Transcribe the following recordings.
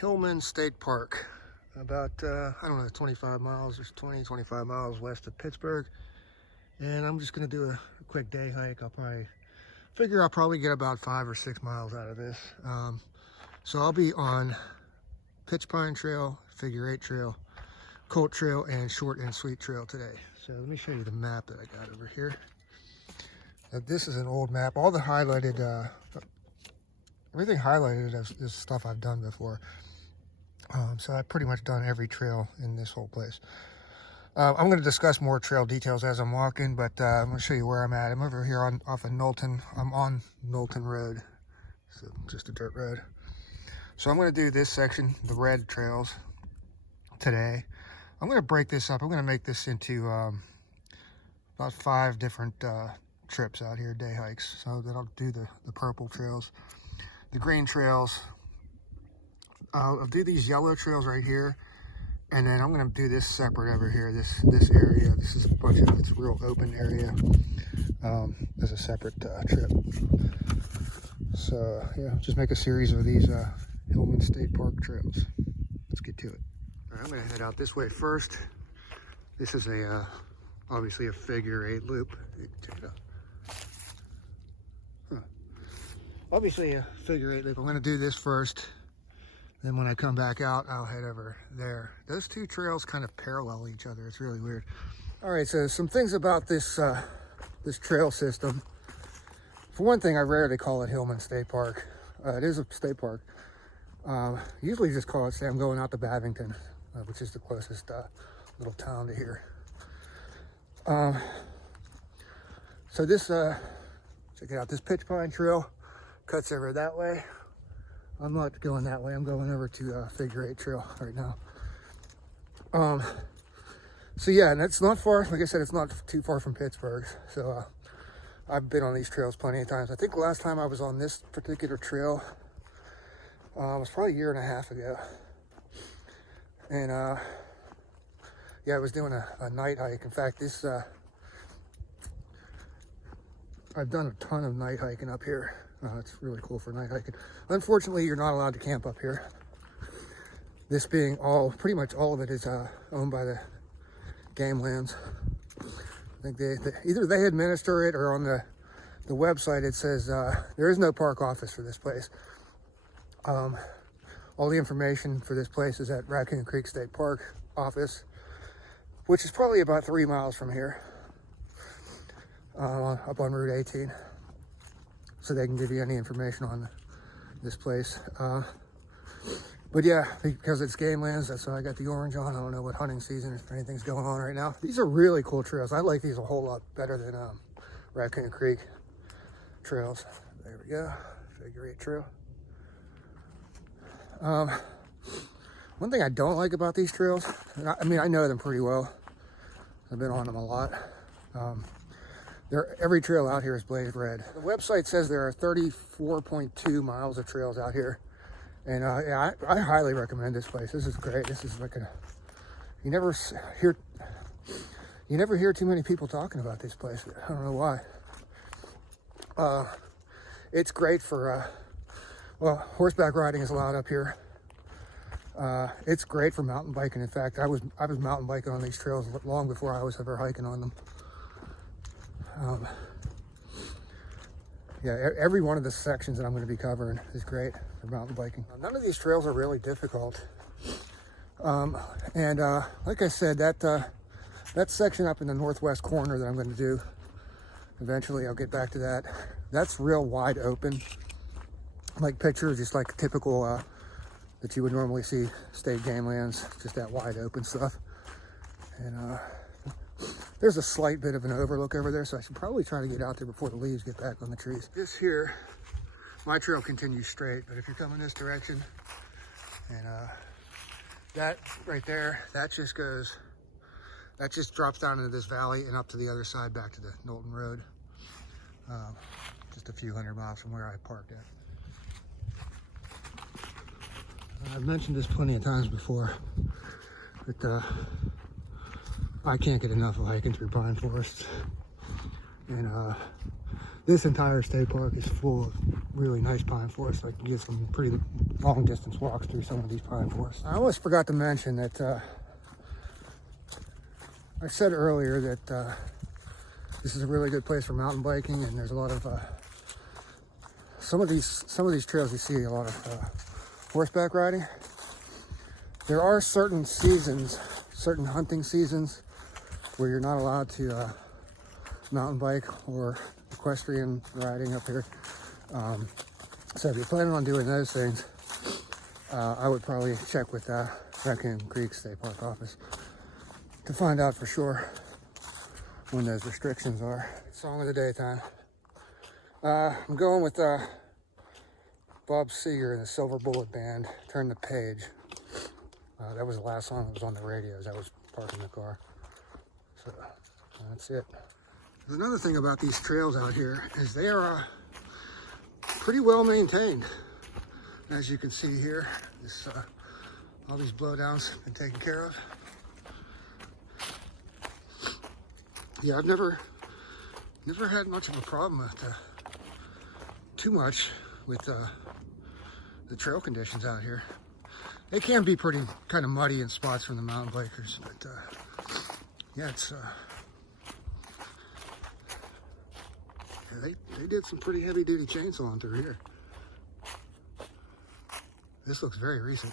Hillman State Park, about, I don't know, 25 miles or 25 miles west of Pittsburgh. And I'm just going to do a quick day hike. I'll probably get about 5 or 6 miles out of this. So I'll be on Pitch Pine Trail, Figure 8 Trail, Colt Trail, and Short and Sweet Trail today. So let me show you the map that I got over here. Now, this is an old map. All the highlighted, everything highlighted is stuff I've done before. So I've pretty much done every trail in this whole place. I'm going to discuss more trail details as I'm walking, but I'm going to show you where I'm at. I'm over here off of Knowlton. I'm on Knowlton Road, so just a dirt road. So I'm going to do this section, the red trails, today. I'm going to break this up. I'm going to make this into about 5 different trips out here, day hikes. So that I'll do the purple trails, the green trails. I'll do these yellow trails right here. And then I'm going to do this separate over here, this area. This is a bunch of, it's a real open area as a separate trip. So yeah, just make a series of these Hillman State Park trails. Let's get to it. All right, I'm going to head out this way first. This is a obviously a Figure 8 loop. Check it out. Huh. Obviously a Figure 8 loop. I'm going to do this first. Then when I come back out, I'll head over there. Those two trails kind of parallel each other. It's really weird. All right, so some things about this this trail system. For one thing, I rarely call it Hillman State Park. It is a state park. Usually just call it, say I'm going out to Babington, which is the closest little town to here. So this, check it out, this Pitch Pine Trail cuts over that way. I'm not going that way. I'm going over to Figure 8 Trail right now. So yeah, and it's not far. Like I said, it's not too far from Pittsburgh. So I've been on these trails plenty of times. I think the last time I was on this particular trail was probably 1.5 years ago. And yeah, I was doing a night hike. In fact, this I've done a ton of night hiking up here. It's really cool for night hiking. Unfortunately, you're not allowed to camp up here. This being pretty much all of it is owned by the game lands. I think either they administer it, or on the website it says there is no park office for this place. All the information for this place is at Raccoon Creek State Park office, which is probably about 3 miles from here, up on Route 18. So they can give you any information on this place. But yeah, because it's game lands, that's why I got the orange on. I don't know what hunting season, if anything's going on right now. These are really cool trails. I like these a whole lot better than Raccoon Creek trails. There we go, Figure 8 Trail. One thing I don't like about these trails, I mean, I know them pretty well. I've been on them a lot. Every trail out here is blazed red. The website says there are 34.2 miles of trails out here. And yeah, I highly recommend this place. This is great. This is like you never hear too many people talking about this place. I don't know why. It's great for, well, horseback riding is allowed up here. It's great for mountain biking. In fact, I was mountain biking on these trails long before I was ever hiking on them. Yeah, every one of the sections that I'm going to be covering is great for mountain biking. None of these trails are really difficult. Like I said, that section up in the northwest corner that I'm going to do, eventually I'll get back to that. That's real wide open. Like pictures, just like typical that you would normally see state game lands, just that wide open stuff. And there's a slight bit of an overlook over there, so I should probably try to get out there before the leaves get back on the trees. This here, my trail continues straight, but if you're coming this direction, and that right there, that just drops down into this valley and up to the other side back to the Knowlton Road. Just a few hundred miles from where I parked at. I've mentioned this plenty of times before, but I can't get enough of hiking through pine forests. And this entire state park is full of really nice pine forests. I can get some pretty long distance walks through some of these pine forests. I almost forgot to mention that I said earlier that this is a really good place for mountain biking, and there's a lot of some of these trails you see a lot of horseback riding. There are certain seasons, certain hunting seasons, where you're not allowed to mountain bike or equestrian riding up here. So if you're planning on doing those things, I would probably check with Raccoon Creek State Park office to find out for sure when those restrictions are. Song of the day time. I'm going with Bob Seger and the Silver Bullet Band, Turn the Page. That was the last song that was on the radio as I was parking the car. So that's it. There's another thing about these trails out here is they are pretty well maintained. As you can see here, all these blowdowns have been taken care of. Yeah, I've never had much of a problem with too much with the trail conditions out here. They can be pretty kind of muddy in spots from the mountain bikers, but yeah, it's yeah, they did some pretty heavy duty chainsawing through here. This looks very recent.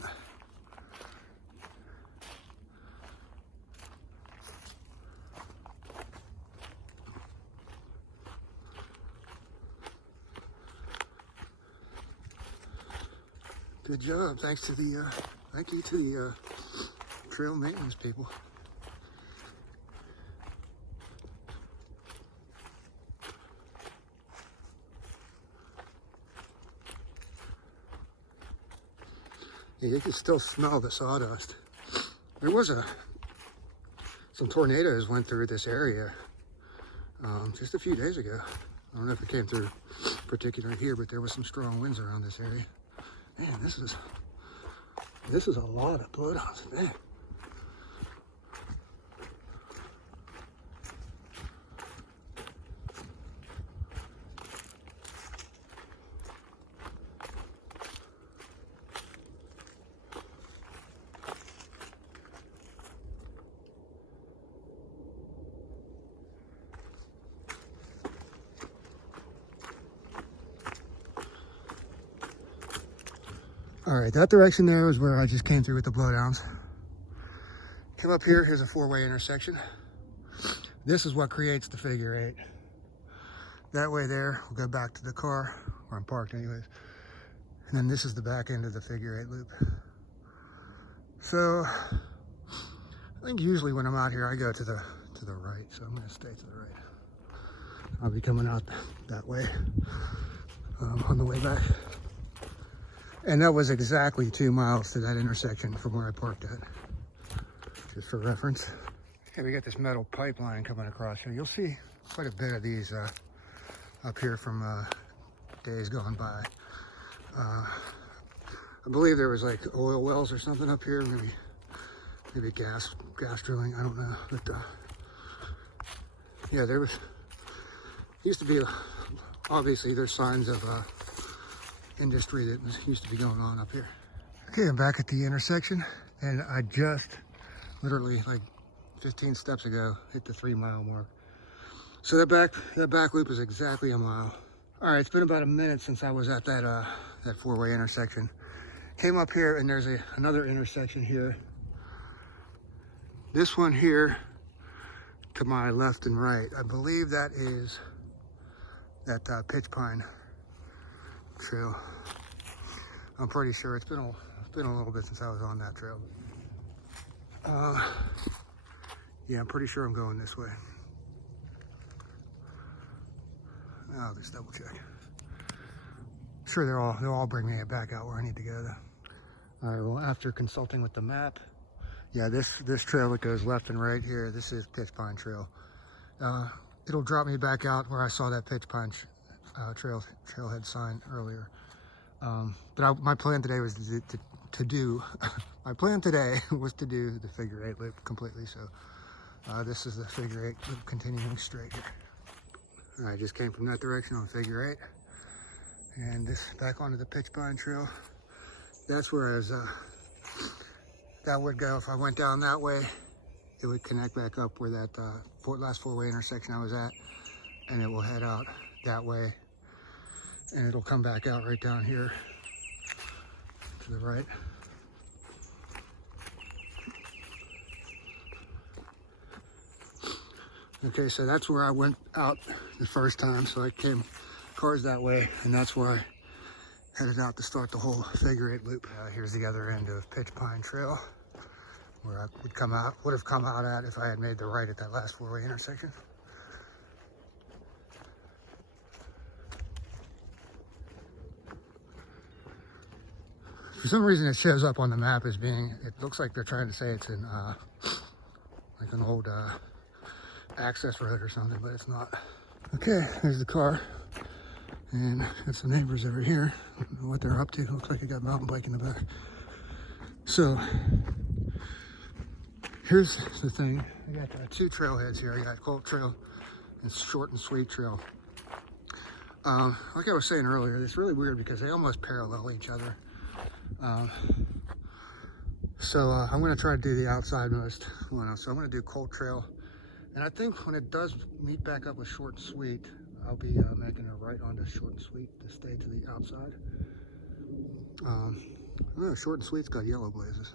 Good job. Thanks to the thank you to the trail maintenance people. Yeah, you can still smell the sawdust. There was some tornadoes went through this area just a few days ago. I don't know if it came through particularly here, but there was some strong winds around this area. Man, this is a lot of blowdowns, man. All right, that direction there was where I just came through with the blowdowns. Come up here, here's a four-way intersection. This is what creates the figure eight. That way there, we'll go back to the car, where I'm parked anyways. And then this is the back end of the figure eight loop. So, I think usually when I'm out here, I go to the right, so I'm gonna stay to the right. I'll be coming out that way on the way back. And that was exactly 2 miles to that intersection from where I parked at, just for reference. Okay, we got this metal pipeline coming across here. You'll see quite a bit of these up here from days gone by. I believe there was like oil wells or something up here, maybe gas drilling, I don't know. But yeah, used to be, obviously there's signs of industry that used to be going on up here. Okay, I'm back at the intersection, and I just literally like 15 steps ago hit the 3 mile mark. So that back loop is exactly a mile. All right, it's been about a minute since I was at that four-way intersection. Came up here, and there's another intersection here. This one here to my left and right, I believe that is that pitch pine trail. I'm pretty sure it's been a little bit since I was on that trail. Yeah, I'm pretty sure I'm going this way. I'll just double check. Sure, they'll all bring me back out where I need to go though. All right, well, after consulting with the map, yeah, this trail that goes left and right here, this is Pitch Pine Trail. It'll drop me back out where I saw that Pitch Pine trailhead sign earlier. But my plan today was to do my plan today was to do the figure eight loop completely. So this is the figure eight loop continuing straight here. I just came from that direction on figure eight, and this back onto the Pitch Pine Trail. that's where I was, that would go. If I went down that way, it would connect back up where that last four-way intersection I was at, and it will head out that way, and it'll come back out right down here to the right. Okay, so that's where I went out the first time. So I came cars that way, and that's where I headed out to start the whole figure eight loop. Here's the other end of Pitch Pine Trail, where I would have come out at if I had made the right at that last four-way intersection. For some reason, it shows up on the map as being, it looks like they're trying to say it's in like an old access road or something, but it's not. Okay, there's the car, and got some neighbors over here. I don't know what they're up to. Looks like they got a mountain bike in the back. So here's the thing. I got two trailheads here. I got Colt Trail and Short and Sweet Trail. Like I was saying earlier, it's really weird because they almost parallel each other. So I'm going to try to do the outsidemost one. So I'm going to do Colt Trail. And I think when it does meet back up with Short and Sweet, I'll be making a right onto Short and Sweet to stay to the outside. Short and Sweet's got yellow blazes.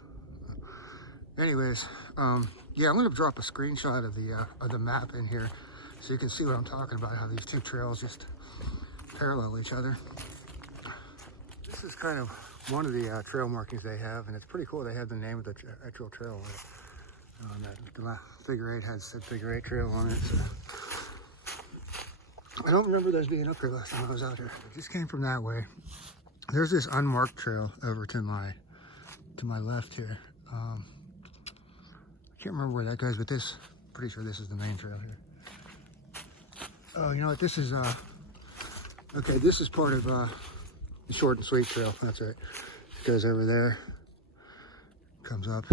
Anyways, yeah, I'm going to drop a screenshot of the map in here so you can see what I'm talking about, how these two trails just parallel each other. This is kind of one of the trail markings they have, and it's pretty cool. They have the name of the actual trail on it. The figure eight had said figure eight trail on it. So. I don't remember those being up here last time I was out here. I just came from that way. There's this unmarked trail over to my left here. I can't remember where that goes, but pretty sure this is the main trail here. Oh, you know what? This is okay. This is part of the Short and Sweet Trail. That's right. It goes over there, comes up.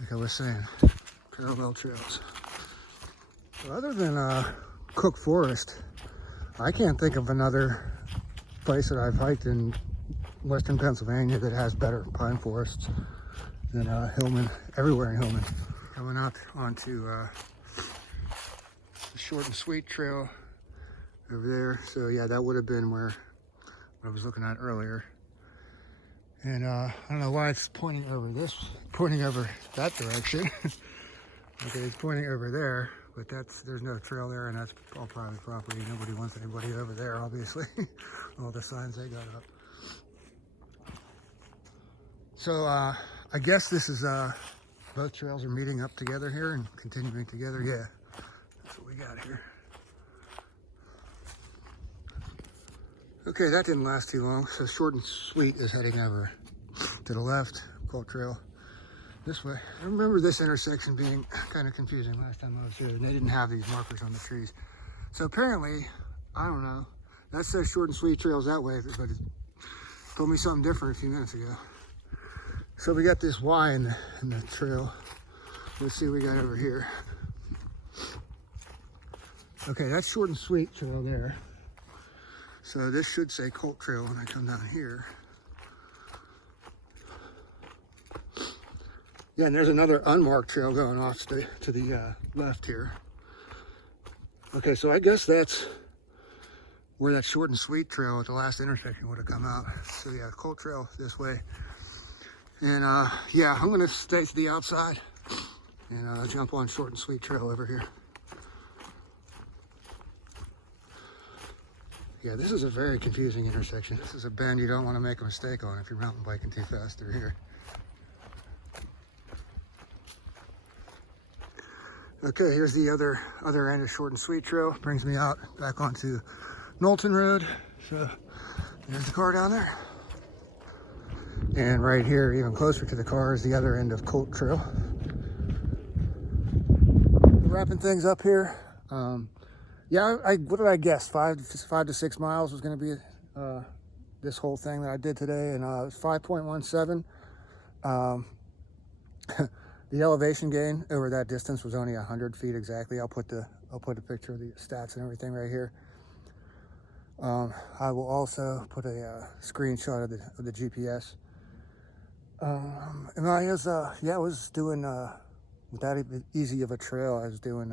Like I was saying, parallel trails. So other than Cook Forest, I can't think of another place that I've hiked in western Pennsylvania that has better pine forests than Hillman, everywhere in Hillman. Coming out onto the Short and Sweet Trail over there. So yeah, that would have been where I was looking at earlier. And I don't know why it's pointing over that direction. Okay, it's pointing over there, but there's no trail there, and that's all private property. Nobody wants anybody over there, obviously. All the signs they got up. So I guess this is both trails are meeting up together here and continuing together. Yeah, that's what we got here. Okay, that didn't last too long. So Short and Sweet is heading over to the left, Colt Trail this way. I remember this intersection being kind of confusing last time I was here, and they didn't have these markers on the trees. So apparently, I don't know, that says Short and Sweet Trails that way, but it told me something different a few minutes ago. So we got this Y in the trail. Let's see what we got over here. Okay, that's Short and Sweet Trail there. So this should say Colt Trail when I come down here. Yeah, and there's another unmarked trail going off to the left here. Okay, so I guess that's where that Short and Sweet Trail at the last intersection would have come out. So yeah, Colt Trail this way. And yeah, I'm gonna stay to the outside and jump on Short and Sweet Trail over here. Yeah, this is a very confusing intersection. This is a bend you don't want to make a mistake on if you're mountain biking too fast through here. Okay, here's the other end of Short and Sweet Trail. Brings me out back onto Knowlton Road. So there's the car down there. And right here, even closer to the car, is the other end of Colt Trail. Wrapping things up here. Yeah, what did I guess? 5 to 6 miles was going to be this whole thing that I did today, and 5.17. The elevation gain over that distance was only 100 feet exactly. I'll put a picture of the stats and everything right here. I will also put a screenshot of the GPS And I was doing, without easy of a trail, I was doing,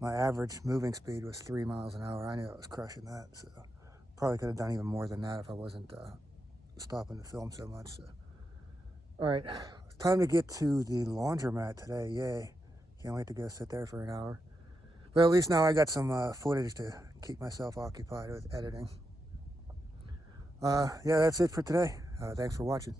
my average moving speed was 3 miles an hour. I knew I was crushing that, so probably could have done even more than that if I wasn't stopping to film so much. So. All right, it's time to get to the laundromat today. Yay. Can't wait to go sit there for an hour. But at least now I got some footage to keep myself occupied with editing. Yeah, that's it for today. Thanks for watching.